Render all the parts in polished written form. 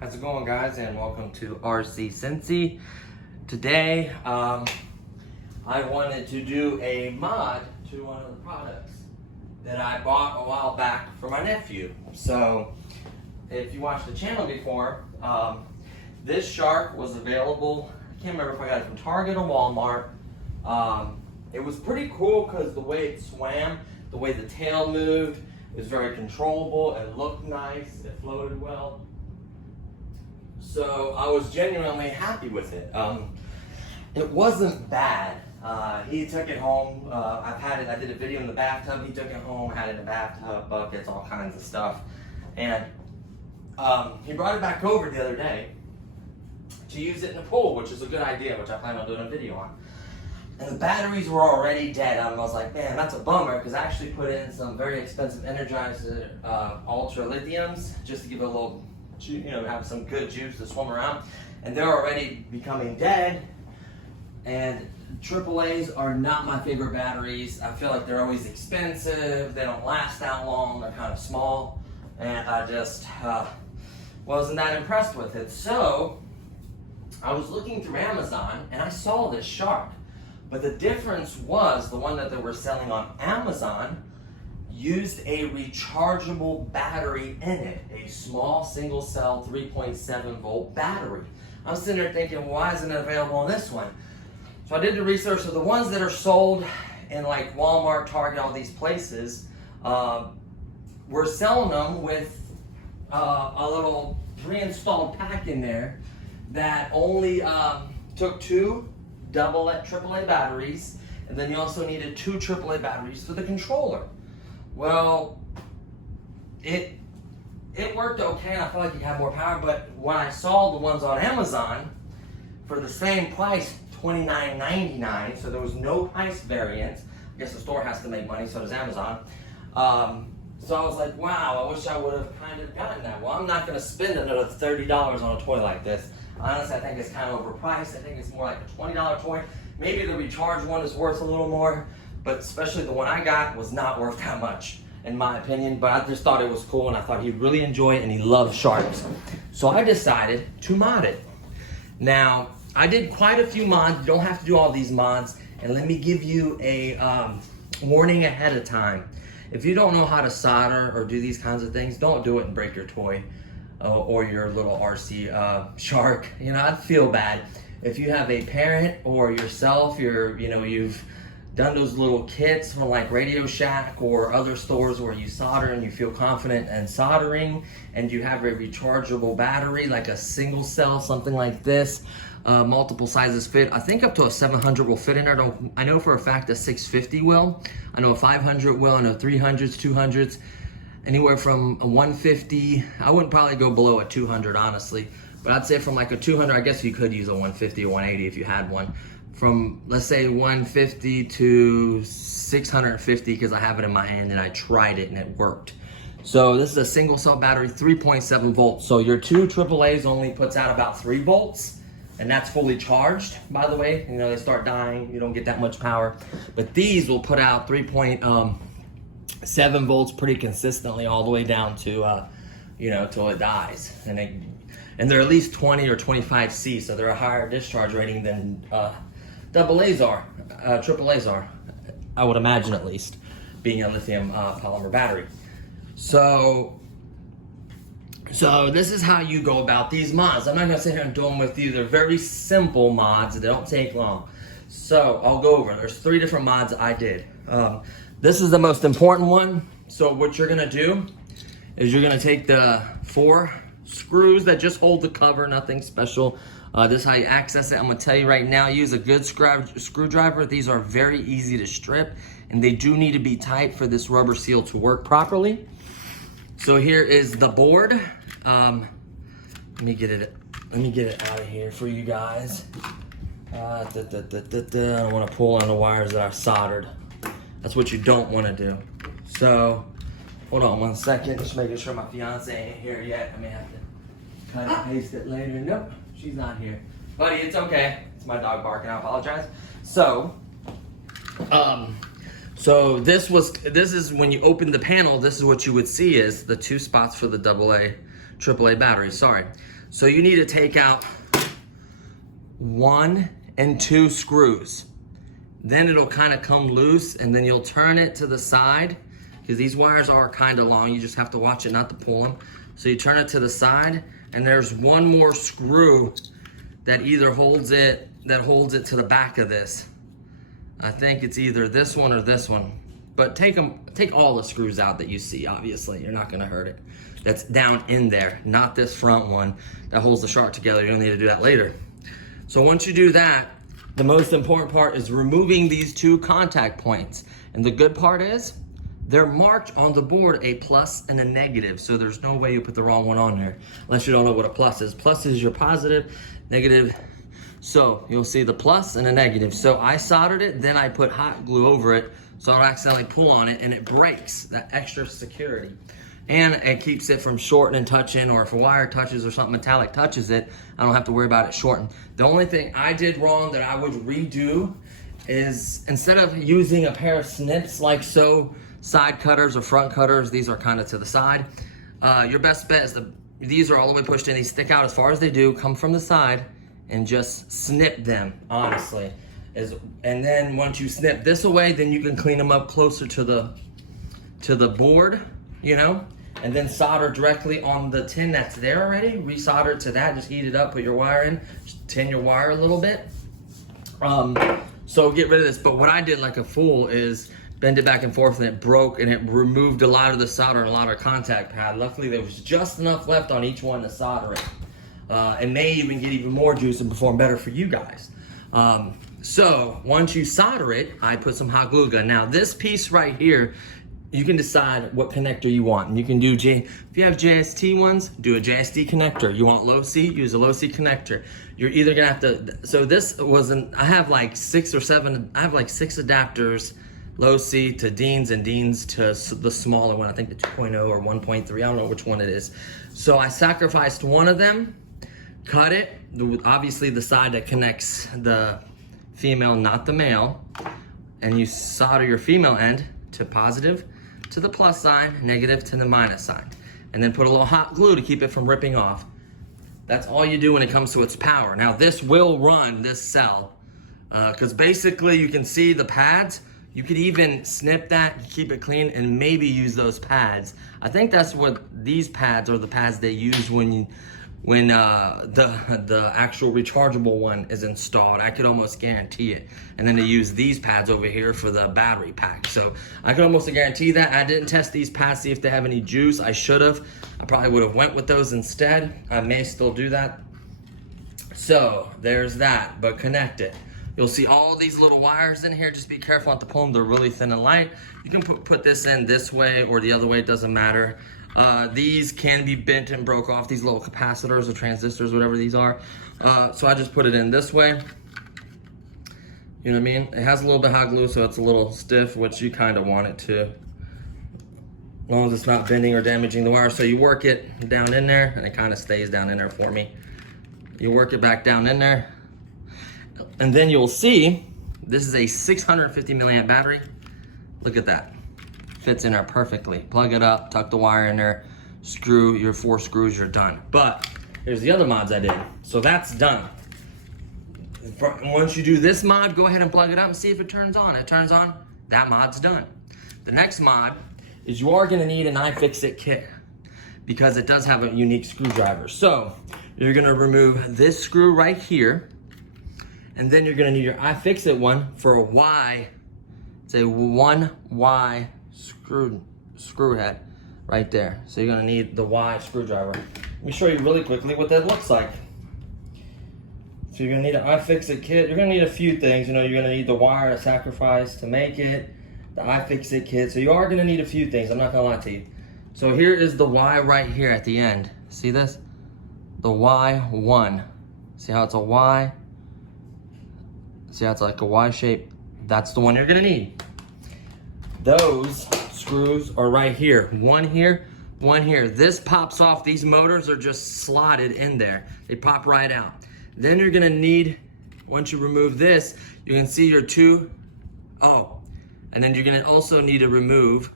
How's it going, guys, and welcome to RC Cincy. Today I wanted to do a mod to one of the products that I bought a while back for my nephew. So if you watched the channel before, this shark was available. I can't remember if I got it from Target or Walmart. It was pretty cool because the way it swam, the way the tail moved, it was very controllable. It looked nice. It floated well. So I was genuinely happy with it. It wasn't bad. He took it home. I've had it. I did a video in the bathtub. He took it home, had it in the bathtub, buckets, all kinds of stuff. And he brought it back over the other day to use it in the pool, which is a good idea, which I plan on doing a video on. And the batteries were already dead. I was like, man, that's a bummer, because I actually put in some very expensive Energizer Ultra lithiums just to give it a little, have some good juice to swim around. And they're already becoming dead. And AAAs are not my favorite batteries. I feel like they're always expensive. They don't last that long. They're kind of small. And I just wasn't that impressed with it. So I was looking through Amazon and I saw this shark. But the difference was the one that they were selling on Amazon used a rechargeable battery in it, a small single cell 3.7 volt battery. I was sitting there thinking, why isn't it available on this one? So I did the research. So the ones that are sold in like Walmart, Target, all these places, we're selling them with a little pre-installed pack in there that only took two AAA batteries, and then you also needed two AAA batteries for the controller. Well, it worked okay, and I felt like it had more power, but when I saw the ones on Amazon for the same price, $29.99, so there was no price variance. I guess the store has to make money, so does Amazon. So I was like, wow, I wish I would have kind of gotten that. Well, I'm not going to spend another $30 on a toy like this. Honestly, I think it's kind of overpriced. I think it's more like a $20 toy. Maybe the recharge one is worth a little more, but especially the one I got was not worth that much, in my opinion. But I just thought it was cool, and I thought he'd really enjoy it, and he loves sharks. So I decided to mod it. Now, I did quite a few mods. You don't have to do all these mods. And let me give you a warning ahead of time. If you don't know how to solder or do these kinds of things, don't do it and break your toy or your little RC shark. I'd feel bad. If you have a parent or yourself, you've done those little kits from like Radio Shack or other stores where you solder and you feel confident in soldering, and you have a rechargeable battery, like a single cell, something like this. Multiple sizes fit. I think up to a 700 will fit in there. I know for a fact a 650 will. I know a 500 will. I know 300s, 200s, anywhere from a 150. I wouldn't probably go below a 200, honestly. But I'd say from like a 200, I guess you could use a 150 or 180 if you had one. From, let's say, 150 to 650, because I have it in my hand and I tried it and it worked. So this is a single cell battery, 3.7 volts. So your two AAAs only puts out about 3 volts. And that's fully charged, by the way. They start dying, you don't get that much power. But these will put out 3.7 volts pretty consistently all the way down to, till it dies. And they're at least 20 or 25 C, so they're a higher discharge rating than AAAs are, AAAs are, I would imagine, at least, being a lithium polymer battery. So this is how you go about these mods. I'm not gonna sit here and do them with you. They're very simple mods. They don't take long. So I'll go over. There's 3 different mods I did. This is the most important one. So what you're gonna do is you're gonna take the 4 screws that just hold the cover, nothing special. This is how you access it. I'm gonna tell you right now, use a good screwdriver. These are very easy to strip, and they do need to be tight for this rubber seal to work properly. So here is the board. Let me get it out of here for you guys. I don't want to pull on the wires that I've soldered. That's what you don't want to do. So, hold on 1 second, just making sure my fiance ain't here yet. I may have to cut and paste it later. Nope, she's not here. Buddy, it's okay. It's my dog barking, I apologize. So this is when you open the panel, this is what you would see is the 2 spots for the AA, AAA battery, sorry. So you need to take out 1 and 2 screws. Then it'll kind of come loose, and then you'll turn it to the side, because these wires are kind of long. You just have to watch it not to pull them. So you turn it to the side, and there's 1 more screw that either holds it to the back of this. I think it's either this one or this one. But take all the screws out that you see, obviously. You're not gonna hurt it. That's down in there, not this front one that holds the shark together. You'll need to do that later. So once you do that, the most important part is removing these 2 contact points. And the good part is, they're marked on the board a plus and a negative. So there's no way you put the wrong one on there, unless you don't know what a plus is. Plus is your positive, negative. So you'll see the plus and a negative. So I soldered it, then I put hot glue over it, so I don't accidentally pull on it and it breaks, that extra security. And it keeps it from shorting and touching, or if a wire touches or something metallic touches it, I don't have to worry about it shorting. The only thing I did wrong that I would redo is, instead of using a pair of snips like so, side cutters or front cutters, these are kind of to the side. Your best bet is these are all the way pushed in, these stick out as far as they do, come from the side, and just snip them, honestly. And then once you snip this away, then you can clean them up closer to the board, you know, and then solder directly on the tin that's there already. Resolder it to that, just heat it up, put your wire in, just tin your wire a little bit. So get rid of this. But what I did like a fool is bend it back and forth, and it broke, and it removed a lot of the solder and a lot of contact pad. Luckily, there was just enough left on each one to solder it. And may even get even more juice and perform better for you guys. So once you solder it, I put some hot glue gun. Now this piece right here, you can decide what connector you want. And you can do, if you have JST ones, do a JST connector. You want low C, use a low C connector. You're either gonna have to, so this wasn't, I have like 6 adapters, low C to Dean's and Dean's to the smaller one. I think the 2.0 or 1.3, I don't know which one it is. So I sacrificed one of them, cut it, obviously the side that connects the female, not the male, and you solder your female end to positive to the plus sign, negative to the minus sign, and then put a little hot glue to keep it from ripping off. That's all you do when it comes to its power. Now this will run this cell, because basically you can see the pads. You could even snip that, keep it clean, and maybe use those pads. I think that's what these pads are, the pads they use when the actual rechargeable one is installed. I could almost guarantee it. And then they use these pads over here for the battery pack. So I could almost guarantee that. I didn't test these pads, see if they have any juice. I should have. I probably would have went with those instead. I may still do that. So there's that, but connect it. You'll see all these little wires in here. Just be careful not to pull them. They're really thin and light. You can put this in this way or the other way, it doesn't matter. These can be bent and broke off, these little capacitors or transistors, whatever these are. So I just put it in this way. You know what I mean? It has a little bit of hot glue, so it's a little stiff, which you kind of want it to, as long as it's not bending or damaging the wire. So you work it down in there, and it kind of stays down in there for me. You work it back down in there, and then you'll see, this is a 650 milliamp battery. Look at that. Fits in there perfectly. Plug it up, tuck the wire in there, screw your 4 screws, you're done. But here's the other mods I did. So that's done. Once you do this mod, go ahead and plug it up and see if it turns on. It turns on, that mod's done. The next mod is you are gonna need an iFixit kit because it does have a unique screwdriver. So you're gonna remove this screw right here, and then you're gonna need your iFixit one for a Y, it's a 1Y screw head. right there. So you're gonna need the Y screwdriver. Let me show you really quickly what that looks like. So you're gonna need an iFixit kit. You're gonna need a few things. You know, you're gonna need the wire I sacrificed to make it, the iFixit kit. So you are gonna need a few things, I'm not gonna lie to you. So here is the Y right here at the end. See this? The Y1. See how it's a Y? See how it's like a Y shape? That's the one you're gonna need. Those screws are right here. One here, one here. This pops off. These motors are just slotted in there. They pop right out. Then you're gonna need, once you remove this, you can see your two, and then you're gonna also need to remove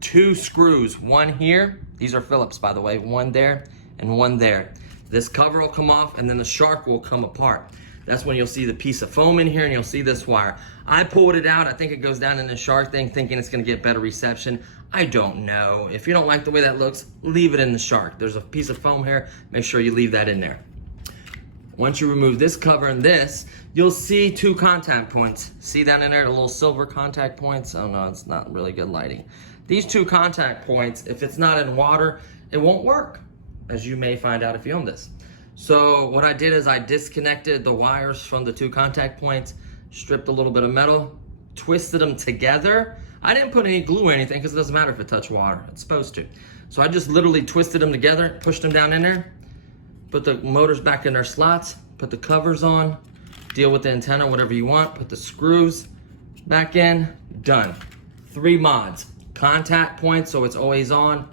two screws. One here, these are Phillips by the way, one there and one there. This cover will come off and then the shark will come apart. That's when you'll see the piece of foam in here and you'll see this wire. I pulled it out, I think it goes down in the shark thing thinking it's gonna get better reception. I don't know. If you don't like the way that looks, leave it in the shark. There's a piece of foam here, make sure you leave that in there. Once you remove this cover and this, you'll see two contact points. See that in there, the little silver contact points? Oh no, it's not really good lighting. These two contact points, if it's not in water, it won't work, as you may find out if you own this. So what I did is I disconnected the wires from the two contact points, stripped a little bit of metal, twisted them together. I didn't put any glue or anything because it doesn't matter if it touched water, it's supposed to. So I just literally twisted them together, pushed them down in there, put the motors back in their slots, put the covers on, deal with the antenna, whatever you want, put the screws back in, done. 3 mods. Contact point, so it's always on.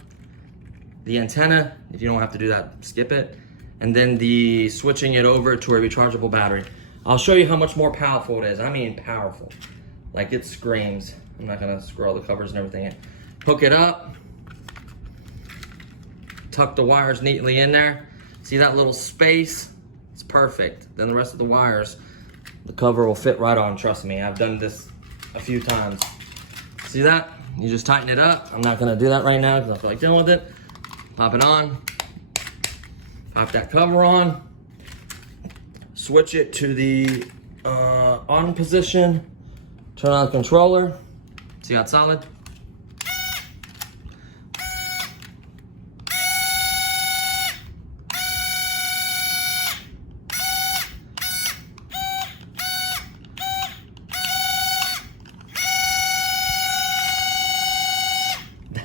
The antenna, if you don't have to do that, skip it. And then the switching it over to a rechargeable battery. I'll show you how much more powerful it is. I mean powerful. Like it screams. I'm not gonna screw all the covers and everything in. Hook it up. Tuck the wires neatly in there. See that little space? It's perfect. Then the rest of the wires, the cover will fit right on, trust me. I've done this a few times. See that? You just tighten it up. I'm not gonna do that right now because I feel like dealing with it. Pop it on. Pop that cover on. Switch it to the on position. Turn on the controller. See how it's solid?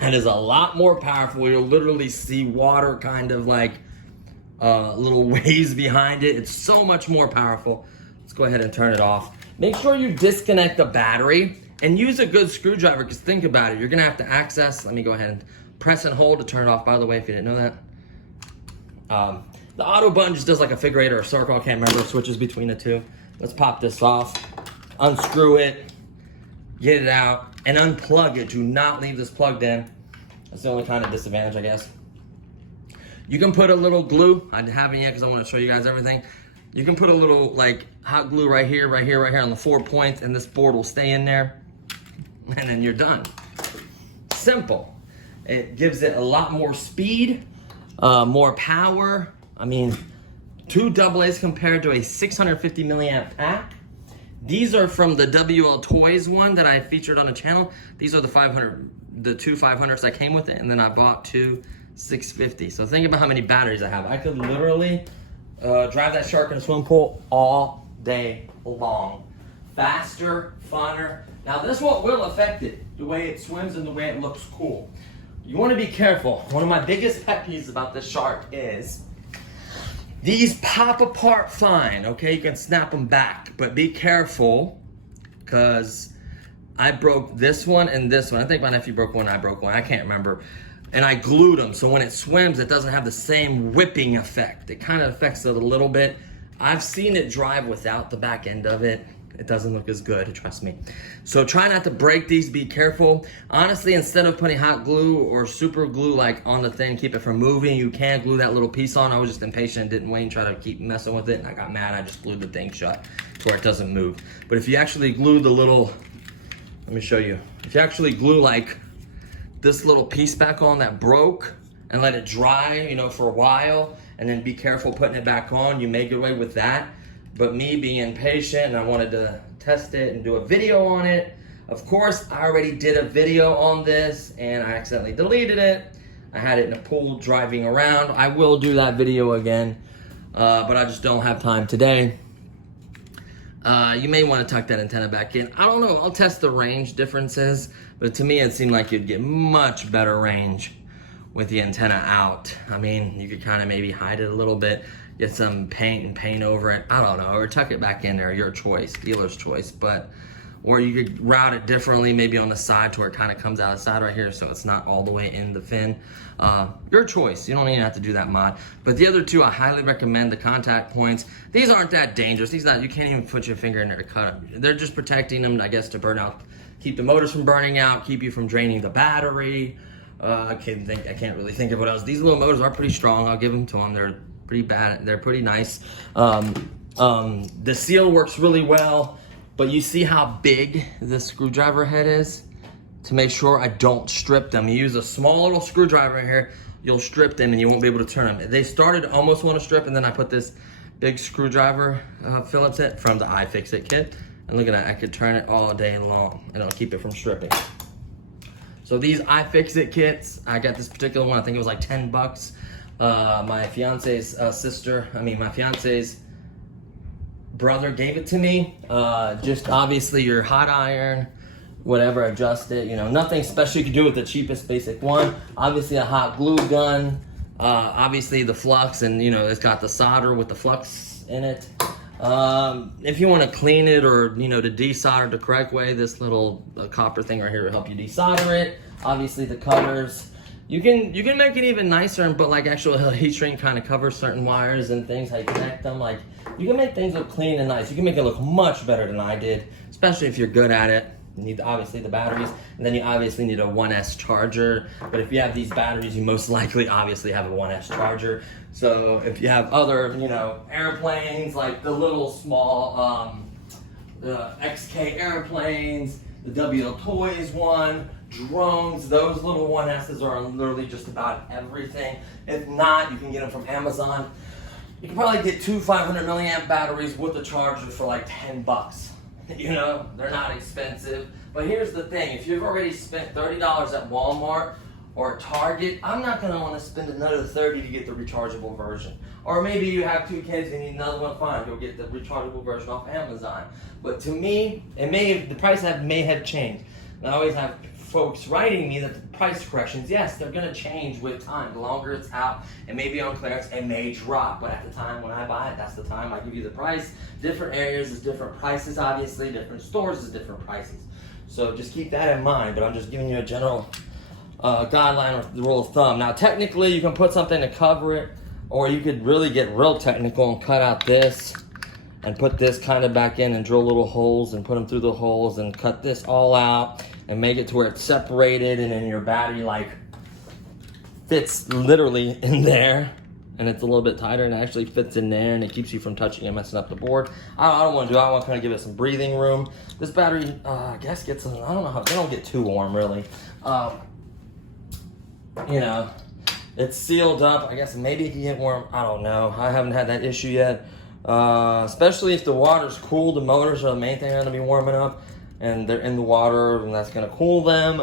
That is a lot more powerful. You'll literally see water kind of like little waves behind it. It's so much more powerful. Let's go ahead and turn it off. Make sure you disconnect the battery and use a good screwdriver because think about it. You're gonna have to access, let me go ahead and press and hold to turn it off, by the way, if you didn't know that. The auto button just does like a figure eight or a circle. I can't remember, it switches between the two. Let's pop this off, unscrew it, get it out, and unplug it. Do not leave this plugged in. That's the only kind of disadvantage, I guess. You can put a little glue. I haven't yet because I want to show you guys everything. You can put a little like hot glue right here, right here, right here on the 4 points, and this board will stay in there. And then you're done. Simple. It gives it a lot more speed, more power. I mean, 2 AA's compared to a 650 milliamp pack. These are from the WL Toys one that I featured on the channel. These are the 2 500s that came with it, and then I bought 2 650. So think about how many batteries I have. I could literally drive that shark in a swimming pool all day long. Faster, funner. Now this what will affect it, the way it swims and the way it looks cool. You want to be careful. One of my biggest pet peeves about this shark is these pop apart fine, okay? You can snap them back, but be careful because I broke this one and this one. I think my nephew broke one, I broke one, I can't remember. And I glued them, so when it swims, it doesn't have the same whipping effect. It kind of affects it a little bit. I've seen it drive without the back end of it. It doesn't look as good, trust me. So try not to break these, be careful. Honestly, instead of putting hot glue or super glue like on the thing, keep it from moving, you can glue that little piece on. I was just impatient and didn't wait and try to keep messing with it, and I got mad, I just glued the thing shut to where it doesn't move. But if you actually glue the little, let me show you. If you actually glue like this little piece back on that broke and let it dry, you know, for a while, and then be careful putting it back on, you may get away with that. But me being patient and I wanted to test it and do a video on it, Of course, I already did a video on this and I accidentally deleted it. I had it in a pool driving around. I will do that video again, but I just don't have time today. You may want to tuck that antenna back in. I don't know, I'll test the range differences, but to me it seemed like you'd get much better range with the antenna out. I mean, you could kind of maybe hide it a little bit, get some paint and paint over it. I don't know, or tuck it back in there, your choice, dealer's choice. But, or you could route it differently, maybe on the side to where it kind of comes out the side right here so it's not all the way in the fin. Your choice, you don't even have to do that mod. But the other two, I highly recommend the contact points. These aren't that dangerous. These not, you can't even put your finger in there to cut them. They're just protecting them, I guess, to burn out, keep the motors from burning out, keep you from draining the battery. I can't really think of what else. These little motors are pretty strong. I'll give them to them. They're pretty bad. They're pretty nice. The seal works really well, but you see how big the screwdriver head is? To make sure I don't strip them. You use a small little screwdriver here, you'll strip them and you won't be able to turn them. They started to almost want to strip, and then I put this big screwdriver Phillips head from the iFixit kit. And look at that, I could turn it all day long and it'll keep it from stripping. So these iFixit kits, I got this particular one, I think it was like 10 bucks. My fiance's my fiance's brother gave it to me. Just obviously your hot iron, whatever, adjust it, you know, nothing special you can do with the cheapest basic one. Obviously a hot glue gun, obviously the flux, and you know, it's got the solder with the flux in it. If you want to clean it or, you know, to desolder the correct way, this little copper thing right here will help you desolder it. Obviously the covers, you can make it even nicer and put like actual heat shrink kind of cover certain wires and things, how you connect them. Like, you can make things look clean and nice. You can make it look much better than I did, especially if you're good at it. You need obviously the batteries, and then you obviously need a 1S charger. But if you have these batteries, you most likely obviously have a 1S charger. So if you have other, you know, airplanes, like the little small the XK airplanes, the WL Toys one, drones, those little 1Ss are on literally just about everything. If not, you can get them from Amazon. You can probably get two 500 milliamp batteries with a charger for like 10 bucks. You know, they're not expensive. But here's the thing, if you've already spent $30 at Walmart or Target, I'm not gonna wanna spend another $30 to get the rechargeable version. Or maybe you have two kids and you need another one, fine, you'll get the rechargeable version off Amazon. But to me, the price may have changed. And I always have folks writing me that the price corrections, yes, they're gonna change with time. The longer it's out, it may be on clearance, it may drop, but at the time when I buy it, that's the time I give you the price. Different areas is different prices, obviously, different stores is different prices. So just keep that in mind, but I'm just giving you a general guideline or the rule of thumb. Now technically you can put something to cover it, or you could really get real technical and cut out this and put this kind of back in and drill little holes and put them through the holes and cut this all out and make it to where it's separated, and then your battery like fits literally in there, and it's a little bit tighter and it actually fits in there, and it keeps you from touching and messing up the board. I don't want to do it. I want to kind of give it some breathing room. This battery, I guess gets, I don't know how, they don't get too warm really. You know, it's sealed up. I guess maybe it can get warm. I don't know. I haven't had that issue yet. Especially if the water's cool, the motors are the main thing that are gonna be warming up, and they're in the water, and that's gonna cool them.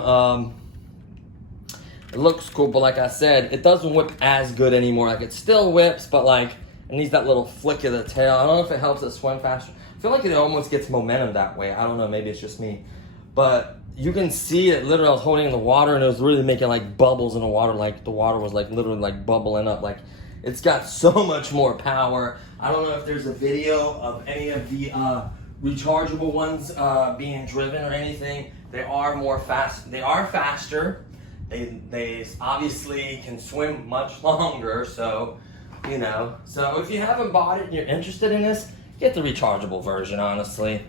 It looks cool, but like I said, it doesn't whip as good anymore. Like, it still whips, but like, it needs that little flick of the tail. I don't know if it helps it swim faster. I feel like it almost gets momentum that way. I don't know, maybe it's just me. But you can see it literally, I was holding in the water and it was really making like bubbles in the water. Like the water was like literally like bubbling up. Like, it's got so much more power. I don't know if there's a video of any of the rechargeable ones being driven or anything. They are more fast. They are faster. They obviously can swim much longer. So, you know. So if you haven't bought it and you're interested in this, get the rechargeable version, honestly.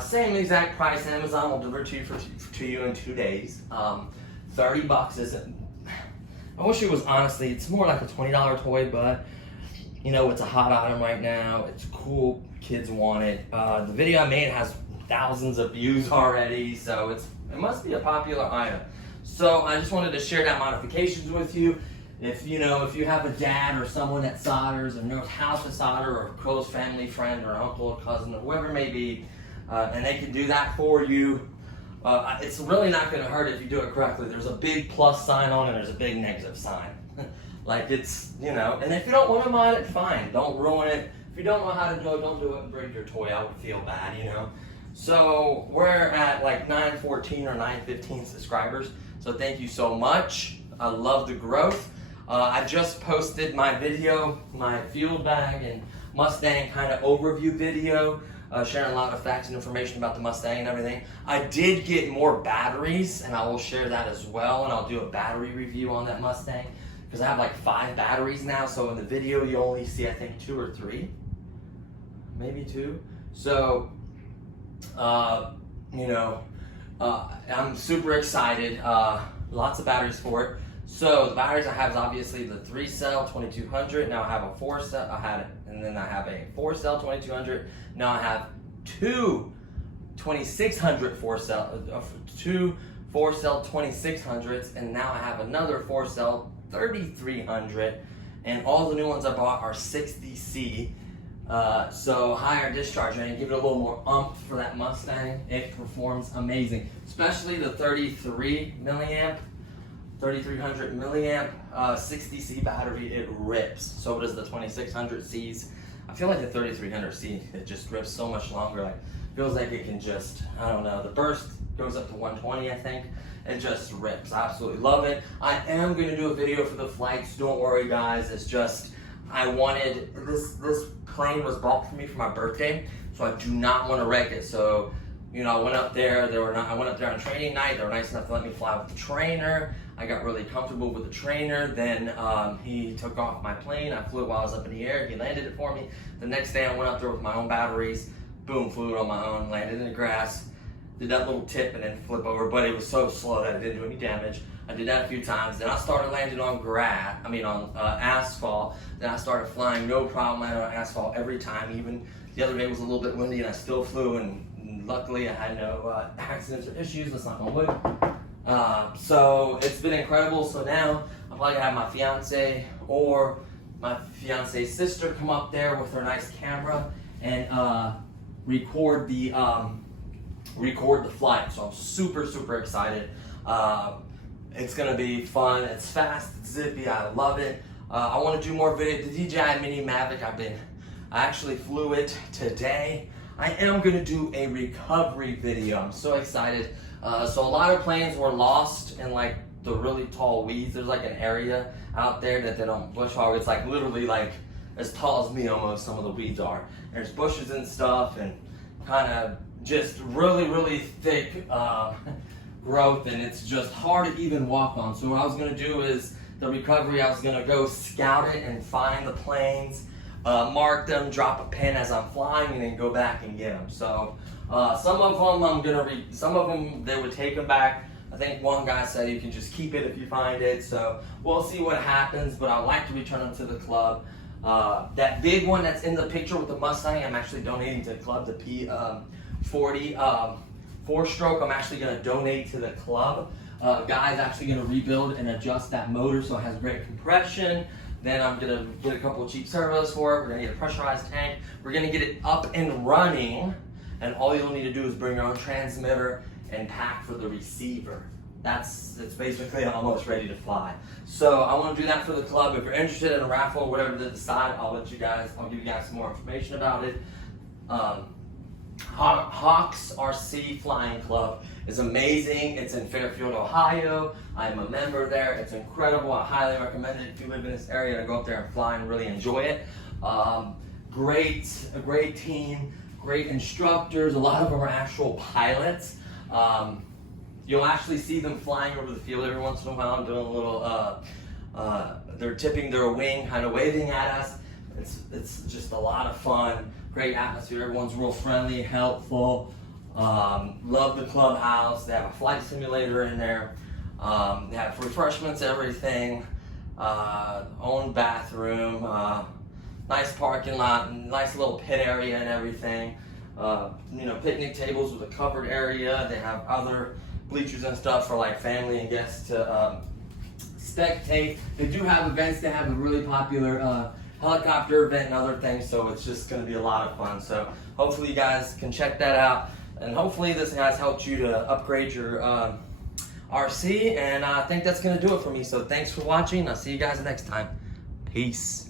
Same exact price. Amazon will deliver to you in 2 days. 30 bucks isn't. I wish it was, honestly, it's more like a $20 toy, but you know, it's a hot item right now. It's cool. Kids want it. The video I made has thousands of views already, so it must be a popular item. So I just wanted to share that modifications with you. If you have a dad or someone that solders or knows how to solder, or a close family friend or uncle or cousin or whoever it may be, and they can do that for you, it's really not going to hurt if you do it correctly. There's a big plus sign on it, and there's a big negative sign. Like it's, you know, and if you don't want to mod it, fine. Don't ruin it. If you don't know how to do it, don't do it and break your toy. I would feel bad, you know. So we're at like 914 or 915 subscribers. So thank you so much. I love the growth. I just posted my video, my field bag and Mustang kind of overview video, sharing a lot of facts and information about the Mustang and everything. I did get more batteries, and I will share that as well, and I'll do a battery review on that Mustang, because I have like 5 batteries now, so in the video you only see, I think, 2 or 3, maybe 2. So, you know, I'm super excited, lots of batteries for it. So the batteries I have is obviously the 3-cell 2200. Now I have a 4-cell. And then I have a 4-cell 2200. Now I have 2 2600 2 4-cell 2600s, and now I have another 4-cell 3300. And all the new ones I bought are 60C. So higher discharge rating, give it a little more oomph for that Mustang. It performs amazing, especially the 3300 milliamp 60C battery. It rips. So does the 2600Cs. I feel like the 3300C, it just rips so much longer. Like, feels like it can just, I don't know, the burst goes up to 120, I think. It just rips. I absolutely love it. I am going to do a video for the flights. Don't worry, guys. It's just, I wanted, this plane was bought for me for my birthday, so I do not want to wreck it. So, you know, I went up there. I went up there on training night. They were nice enough to let me fly with the trainer. I got really comfortable with the trainer. Then he took off my plane. I flew it while I was up in the air. He landed it for me. The next day I went up there with my own batteries. Boom, flew it on my own. Landed in the grass. Did that little tip and then flip over. But it was so slow that it didn't do any damage. I did that a few times. Then I started landing on asphalt. Then I started flying, no problem, landing on asphalt every time. Even the other day was a little bit windy and I still flew, and luckily I had no accidents or issues. Let's knock on wood. So it's been incredible. So now I'm probably gonna have my fiance or my fiance's sister come up there with her nice camera and record the flight. So I'm super excited. It's gonna be fun. It's fast, it's zippy. I love it. I want to do more videos. The DJI Mini Mavic, I actually flew it today. I am gonna do a recovery video. I'm so excited. So a lot of planes were lost in like the really tall weeds. There's like an area out there that they don't bush hog. It's like literally like as tall as me almost, some of the weeds are. There's bushes and stuff and kind of just really thick growth, and it's just hard to even walk on. So what I was gonna do is the recovery, I was gonna go scout it and find the planes, mark them, drop a pin as I'm flying, and then go back and get them. So some of them some of them they would take them back. I think one guy said you can just keep it if you find it. So we'll see what happens, but I'd like to return them to the club. That big one that's in the picture with the Mustang, I'm actually donating to the club, the P40 4-stroke. I'm actually going to donate to the club. Guy's actually going to rebuild and adjust that motor so it has great compression. Then I'm going to get a couple of cheap servos for it. We're going to get a pressurized tank. We're going to get it up and running, and all you'll need to do is bring your own transmitter and pack for the receiver. It's basically almost ready to fly. So I want to do that for the club. If you're interested in a raffle or whatever they decide, I'll give you guys some more information about it. Hawks RC Flying Club is amazing. It's in Fairfield, Ohio. I'm a member there. It's incredible. I highly recommend it if you live in this area to go up there and fly and really enjoy it. A great team, great instructors. A lot of them are actual pilots. You'll actually see them flying over the field every once in a while and doing a little, they're tipping their wing, kind of waving at us. It's just a lot of fun. Great atmosphere. Everyone's real friendly, helpful. Love the clubhouse. They have a flight simulator in there. They have refreshments, everything. Own bathroom. Nice parking lot. Nice little pit area and everything. Picnic tables with a covered area. They have other bleachers and stuff for like family and guests to spectate. They do have events. They have a really popular helicopter event and other things, so it's just going to be a lot of fun. So hopefully you guys can check that out. And hopefully this has helped you to upgrade your RC, and I think that's going to do it for me. So thanks for watching. I'll see you guys next time. Peace.